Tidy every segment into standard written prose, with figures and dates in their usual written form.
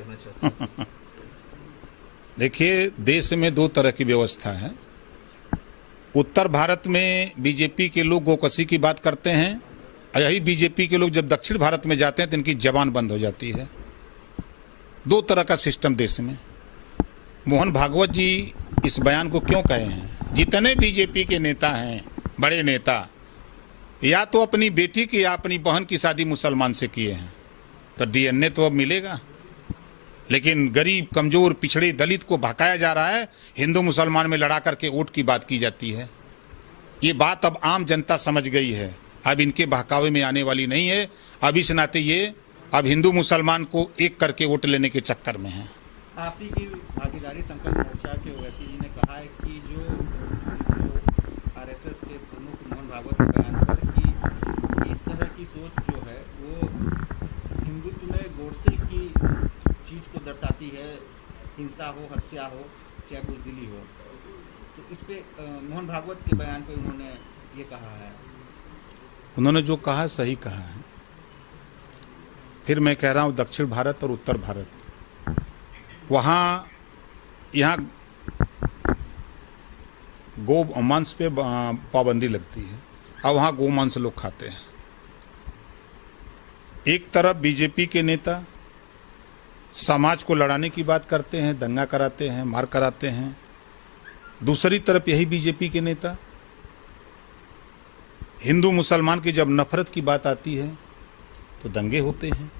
कहना चाहते हैं? देखिए, देश में दो तरह की व्यवस्था है। उत्तर भारत में बीजेपी के लोग गोकशी की बात करते हैं, और यही बीजेपी के लोग जब दक्षिण भारत में जाते हैं तो इनकी जबान बंद हो जाती है। दो तरह का सिस्टम देश में। मोहन भागवत जी इस बयान को क्यों कहे हैं? जितने बीजेपी के नेता हैं, बड़े नेता, या तो अपनी बेटी की या अपनी बहन की शादी मुसलमान से किए हैं, तो डीएनए तो अब मिलेगा। लेकिन गरीब, कमजोर, पिछड़े, दलित को भड़काया जा रहा है, हिंदू मुसलमान में लड़ा करके वोट की बात की जाती है। ये बात अब आम जनता समझ गई है, अब इनके बहकावे में आने वाली नहीं है। अब इस नाते ये अब हिंदू मुसलमान को एक करके वोट लेने के चक्कर में है। आप ही की भागीदारी संकल्प मोर्चा के ओवैसी जी ने कहा है कि जो आरएसएस के प्रमुख मोहन भागवत के बयान पर कि इस तरह की सोच जो है वो हिंदुत्व में गोडसे की चीज को दर्शाती है, हिंसा हो, हत्या हो, चाहे बुजदिली हो। तो इस पे मोहन भागवत के बयान पे उन्होंने ये कहा है। उन्होंने जो कहा सही कहा है। फिर मैं कह रहा हूं, दक्षिण भारत और उत्तर भारत, वहाँ यहाँ गो मांस पे पाबंदी लगती है, और वहाँ गो मांस लोग खाते हैं। एक तरफ बीजेपी के नेता समाज को लड़ाने की बात करते हैं, दंगा कराते हैं, मार कराते हैं। दूसरी तरफ यही बीजेपी के नेता हिंदू मुसलमान की जब नफरत की बात आती है तो दंगे होते हैं।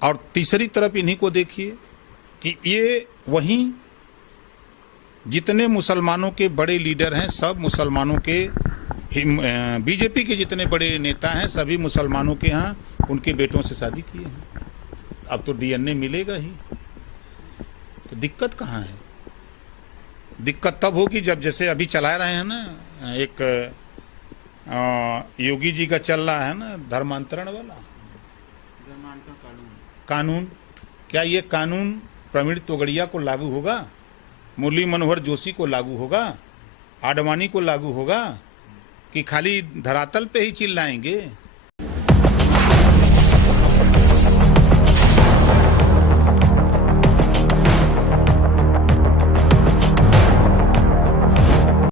और तीसरी तरफ इन्हीं को देखिए कि ये वहीं जितने मुसलमानों के बड़े लीडर हैं, सब मुसलमानों के, बीजेपी के जितने बड़े नेता हैं सभी मुसलमानों के यहाँ उनके बेटों से शादी किए हैं। अब तो डीएनए मिलेगा ही, तो दिक्कत कहाँ है? दिक्कत तब होगी जब, जैसे अभी चला रहे हैं ना, एक योगी जी का चल रहा है ना धर्मांतरण वाला कानून। क्या ये कानून प्रवीण तोगड़िया को लागू होगा? मुरली मनोहर जोशी को लागू होगा? आडवाणी को लागू होगा? कि खाली धरातल पे ही चिल्लाएंगे?